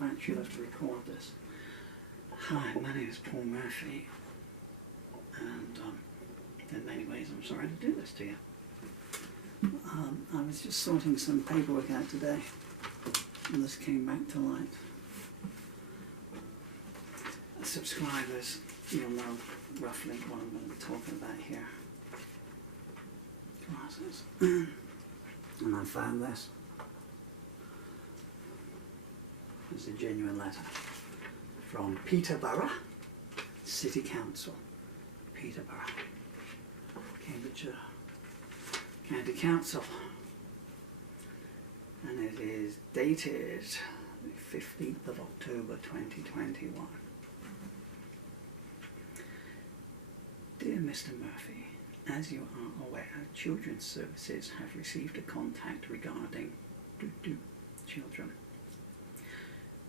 enough battery left to record this. Hi, my name is Paul Murphy, and in many ways I'm sorry to do this to you. I was just sorting some paperwork out today, and this came back to light. Subscribers, you'll know roughly what I'm going to be talking about here. Glasses. And I found this. It's a genuine letter from Peterborough City Council. Peterborough, Cambridgeshire County Council. And it is dated the 15th of October 2021. Dear Mr. Murphy, as you are aware, Children's Services have received a contact regarding children.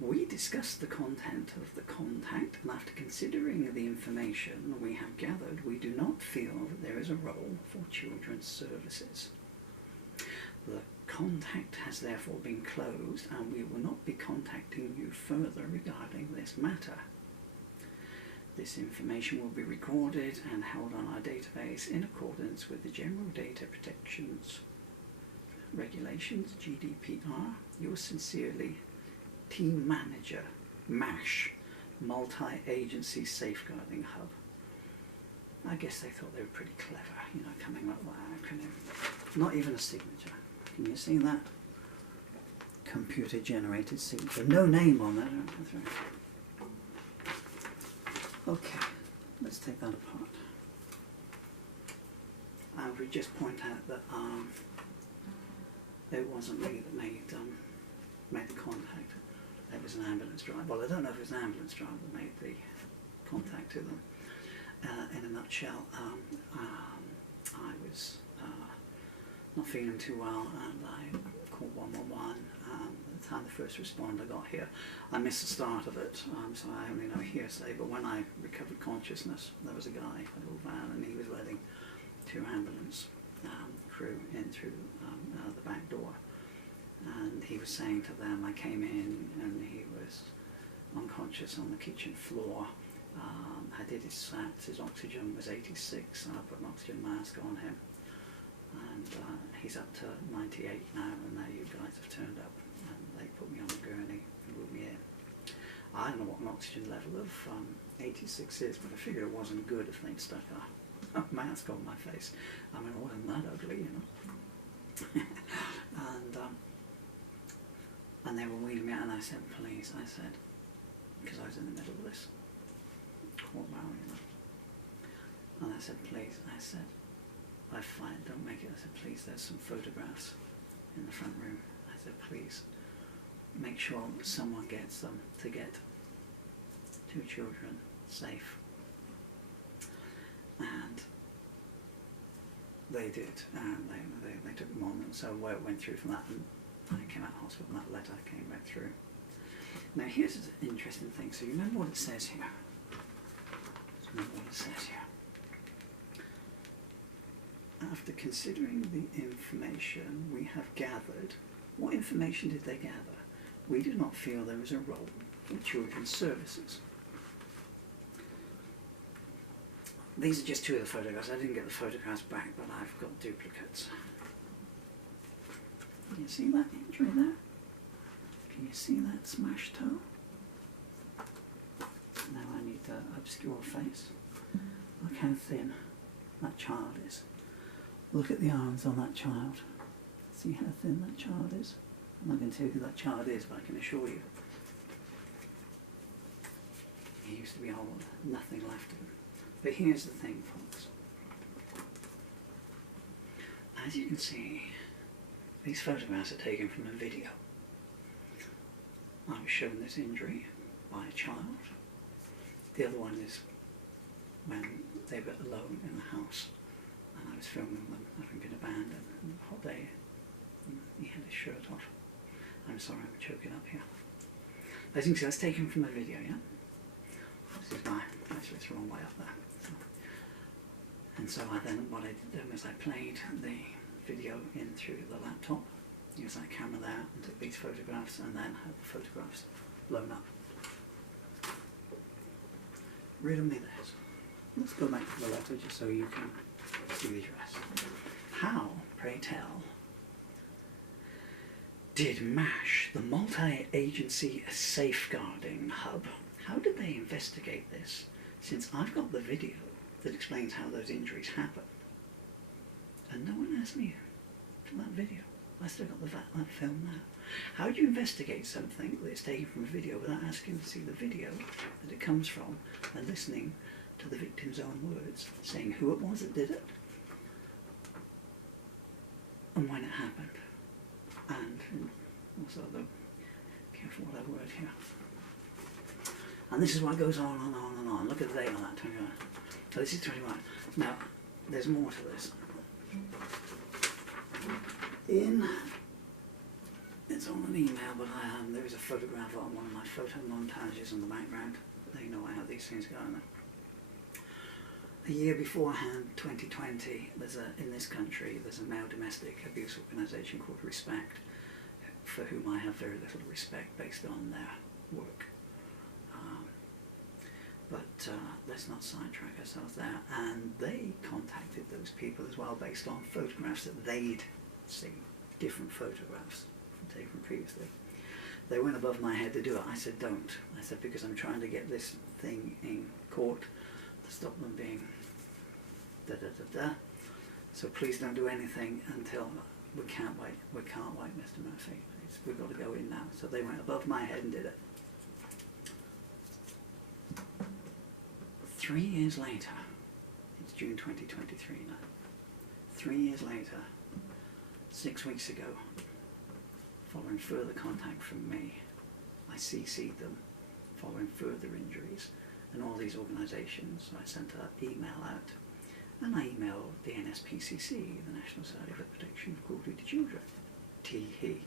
We discussed the content of the contact, and after considering the information we have gathered, we do not feel that there is a role for Children's Services. The contact has therefore been closed, and we will not be contacting you further regarding this matter. This information will be recorded and held on our database in accordance with the General Data Protections Regulations, GDPR. Yours sincerely, Team Manager, MASH, Multi-Agency Safeguarding Hub. I guess they thought they were pretty clever, you know, coming up with that acronym. Not even a signature. Can you see that? Computer-generated signature. No name on that. Okay, let's take that apart. I would just point out that it wasn't me that made the contact. It was an ambulance driver. Well, I don't know if it was an ambulance driver that made the contact to them. In a nutshell, I was not feeling too well, and I called 111. By the time the first responder got here, I missed the start of it, so I only know hearsay. But when I recovered consciousness, there was a guy in a little van, and he was letting two ambulance crew in through the back door. And he was saying to them, I came in and he was unconscious on the kitchen floor. I did his sats, his oxygen was 86, and I put an oxygen mask on him. And he's up to 98 now, and now you guys have turned up. And they put me on a gurney and moved me in. I don't know what an oxygen level of 86 is, but I figured it wasn't good if they'd stuck a mask on my face. I mean, it wasn't that ugly, you know. And they were wheeling me out, and I said, please, I said, because I was in the middle of this court battle, you know. And I said, please, I said, I find, don't make it. I said, please, there's some photographs in the front room. I said, please, make sure someone gets them to get two children safe. And they did, and they took them on, and so where it went through from that, and I came out of hospital and that letter came back through. Now here's an interesting thing. So you remember what it says here? After considering the information we have gathered, what information did they gather? We do not feel there is a role for Children's Services. These are just two of the photographs. I didn't get the photographs back, but I've got duplicates. Can you see that injury there? Can you see that smashed toe? Now I need to obscure face. Look how thin that child is. Look at the arms on that child. See how thin that child is? I'm not going to tell you who that child is, but I can assure you. He used to be old, nothing left of him. But here's the thing, folks. As you can see, these photographs are taken from a video. I was shown this injury by a child. The other one is when they were alone in the house, and I was filming them having been abandoned on a hot day. He had his shirt off. I'm sorry, I'm choking up here. As you can see, that's taken from a video, yeah? This is actually it's the wrong way up there. And so what I did was I played the video in through the laptop, used that camera there, and took these photographs, and then had the photographs blown up. Riddle me this. Let's go back to the letter just so you can see the address. How, pray tell, did MASH, the multi-agency safeguarding hub, how did they investigate this? Since I've got the video that explains how those injuries happen. And no one asked me for that video. I still got that film now. How do you investigate something that's taken from a video without asking to see the video that it comes from and listening to the victim's own words, saying who it was that did it and when it happened? And also, careful with that word here. And this is what goes on and on and on. Look at the date on that, 21. So this is 21. Now, there's more to this. It's on an email, but there is a photograph on one of my photo montages in the background. They know I have these things going on. A year beforehand, 2020, in this country, there's a male domestic abuse organisation called Respect, for whom I have very little respect based on their work. But let's not sidetrack ourselves there. And they contacted those people as well based on photographs that they'd seen, different photographs taken previously. They went above my head to do it. I said, don't. I said, because I'm trying to get this thing in court to stop them being da-da-da-da. So please don't do anything until we can't wait. We can't wait, Mr. Murphy. We've got to go in now. So they went above my head and did it. 3 years later, it's June 2023 now. 3 years later, 6 weeks ago, following further contact from me, I CC'd them, following further injuries, and all these organisations. So I sent an email out, and I emailed the NSPCC, the National Society for the Protection of Cruelty to Children, THE,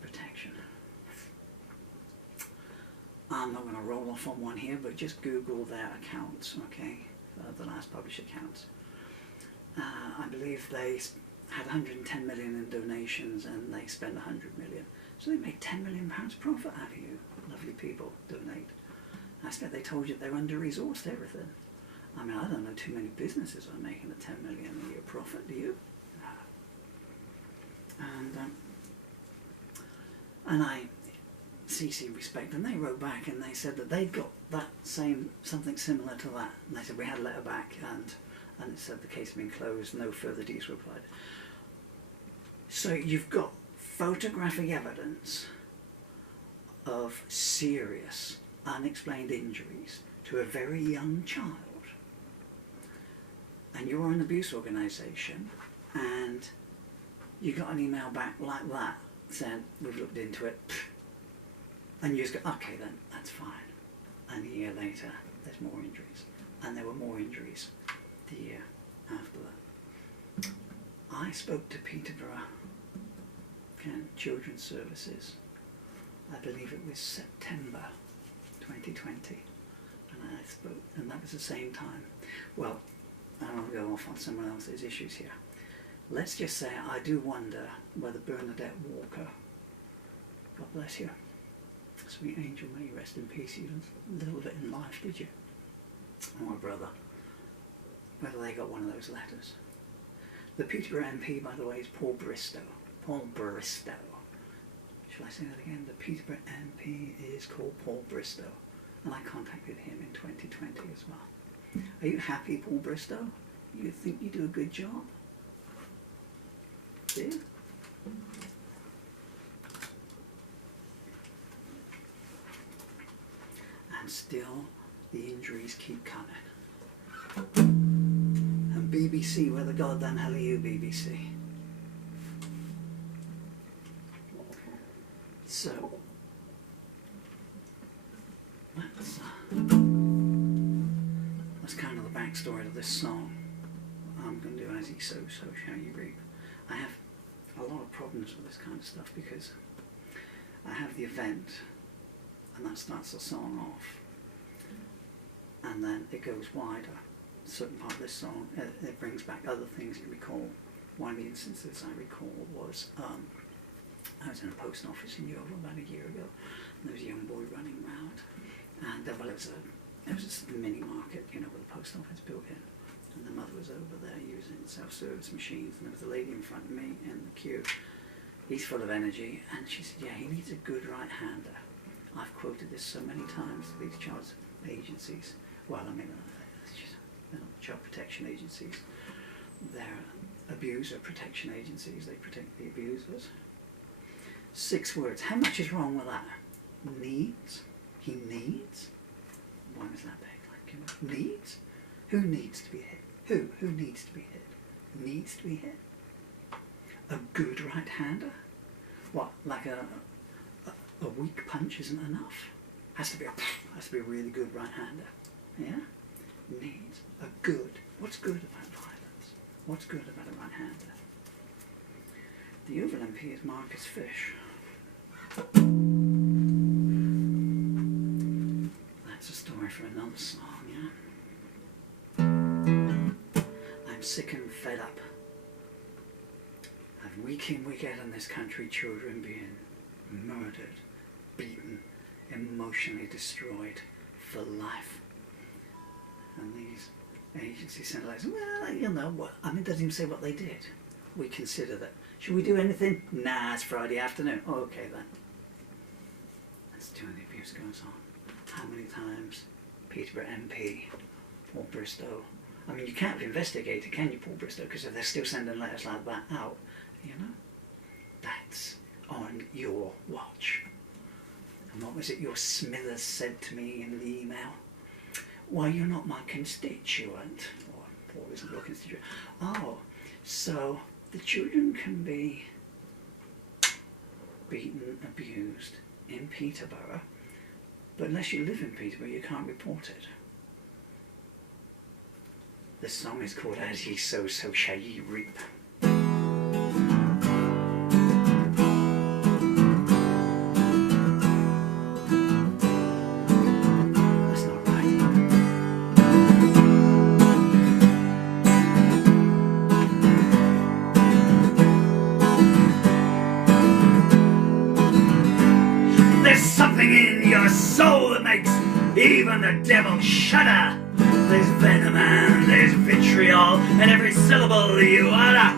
protection. I'm not going to roll off on one here, but just Google their accounts, okay, the last published accounts. I believe they had 110 million in donations and they spent 100 million. So they made £10 million profit out of you, lovely people, donate. I expect they told you they're under-resourced everything. I mean, I don't know too many businesses are making a 10 million a year profit, do you? And I CC Respect, and they wrote back and they said that they'd got that something similar to that. And they said we had a letter back and it said the case had been closed, no further deeds were applied. So you've got photographic evidence of serious, unexplained injuries to a very young child. And you're an abuse organisation, and you got an email back like that saying, we've looked into it, and you just go, okay then, that's fine. And a year later, there's more injuries. And there were more injuries the year after that. I spoke to Peterborough Children's Services, I believe it was September 2020, and that was the same time. Well, I don't want to go off on someone else's issues here. Let's just say I do wonder whether Bernadette Walker, God bless you, sweet angel, may you rest in peace, you did a little bit in life, did you? Oh, my brother, whether they got one of those letters. The Peterborough MP, by the way, is Paul Bristow. Paul Bristow. Shall I say that again? The Peterborough MP is called Paul Bristow, and I contacted him in 2020 as well. Are you happy, Paul Bristow? You think you do a good job? Do you? And still, the injuries keep coming. And BBC, where the goddamn hell are you, BBC? So, that's kind of the backstory of this song. I'm going to do as Ye Sow, so shall you reap. I have a lot of problems with this kind of stuff because I have the event and that starts the song off, and then it goes wider. A certain part of this song, it brings back other things you recall. One of the instances I recall was I was in a post office in Yeovil about a year ago. well, it was a mini market, you know, with a post office built in. And the mother was over there using self-service machines, and there was a lady in front of me in the queue. He's full of energy, and she said, yeah, he needs a good right-hander. I've quoted this so many times to these child agencies. Well, I mean, they're not child protection agencies. They're abuser protection agencies. They protect the abusers. 6 words. How much is wrong with that? Needs? He needs? Why was that big? Like, you know, needs? Who needs to be hit? Who needs to be hit? Needs to be hit? A good right-hander? What, like a weak punch isn't enough? Has to be a really good right-hander. Yeah? Needs a good. What's good about violence? What's good about a right-hander? The Oval MP is Marcus Fish. That's a story for another song, yeah? I'm sick and fed up of week in, week out in this country, children being murdered, beaten, emotionally destroyed for life. And these agencies send letters, well, you know, what, I mean, it doesn't even say what they did. We consider that. Should we do anything? Nah, it's Friday afternoon. Oh, okay then. That's the way the abuse goes on. How many times Peterborough MP, Paul Bristow, I mean, you can't investigate it, can you, Paul Bristow? Because if they're still sending letters like that out, you know, that's on your watch. And what was it your Smithers said to me in the email? Why, you're not my constituent. Or Paul isn't your constituent. Oh, so the children can be beaten, abused in Peterborough, but unless you live in Peterborough, you can't report it. The song is called As Ye Sow, So Shall Ye Reap. That's not right. There's something in your soul that makes even the devil shudder. There's venom and there's vitriol and every syllable you utter.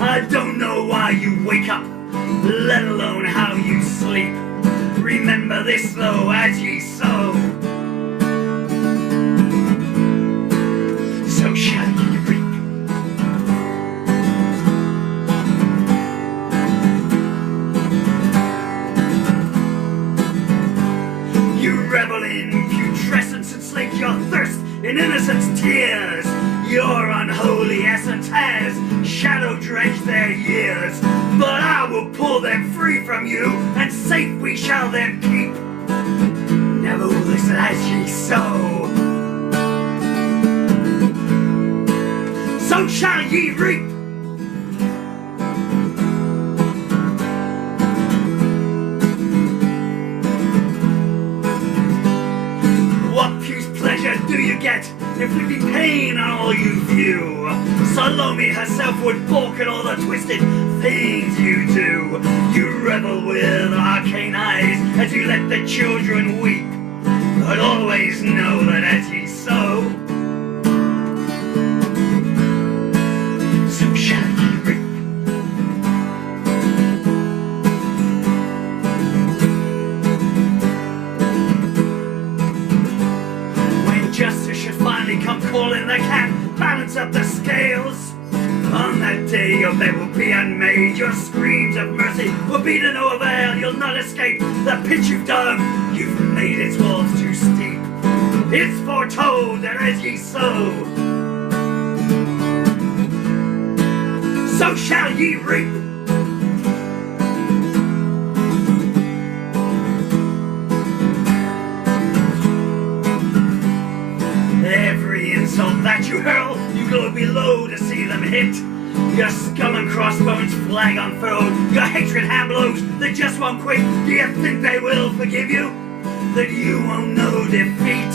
I don't know why you wake up, let alone how you sleep. Remember this though, as ye sow, so shall ye reap. You revel in putrescence and slake your thirst in innocence tears. Your unholy essence has shadow drenched their years, but I will pull them free from you, and safe we shall them keep. Never listen as ye sow, so shall ye reap. Do you get if we be pain on all you view? Salome herself would balk at all the twisted things you do. You revel with arcane eyes as you let the children weep, but always know that as ye sow, so shall ye reap. Justice should finally come calling, they can't balance up the scales. On that day your bed will be unmade, your screams of mercy will be to no avail. You'll not escape the pit you've dug, you've made its walls too steep. It's foretold that as ye sow, so shall ye reap. Insult that you hurl, you go below to see them hit. Your skull and crossbones flag unfurled, your hatred hand blows that just won't quit. Do you think they will forgive you? That you won't know defeat?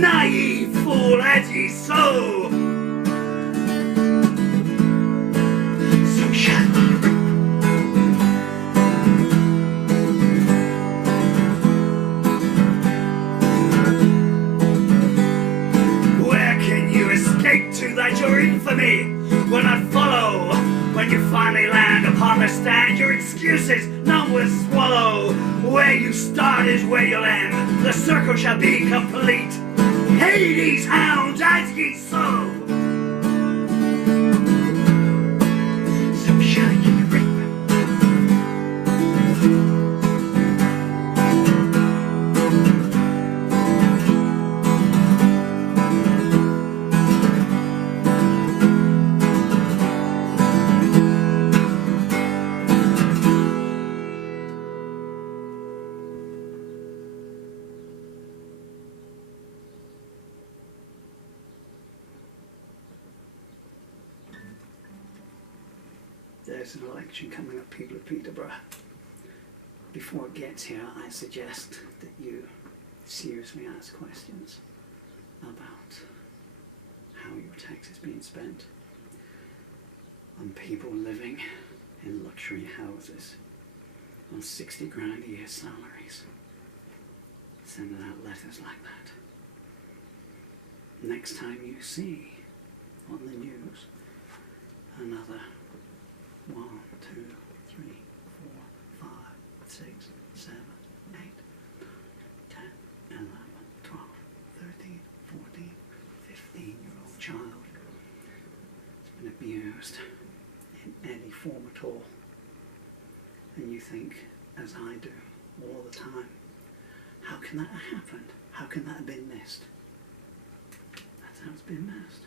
Naive fool, as ye sow, so shall ye reap. Where you start is where you'll end. The circle shall be complete. Hey, these hounds, as ye sow. So shall ye reap. There's an election coming up, people of Peterborough. Before it gets here, I suggest that you seriously ask questions about how your tax is being spent on people living in luxury houses on 60 grand a year salaries, sending out letters like that. Next time you see on the news another 1, 2, 3, 4, 5, 6, 7, 8, 10, 11, 12, 13, 14, 15-year-old child has been abused in any form at all. And you think, as I do all the time, how can that have happened? How can that have been missed? That's how it's been missed.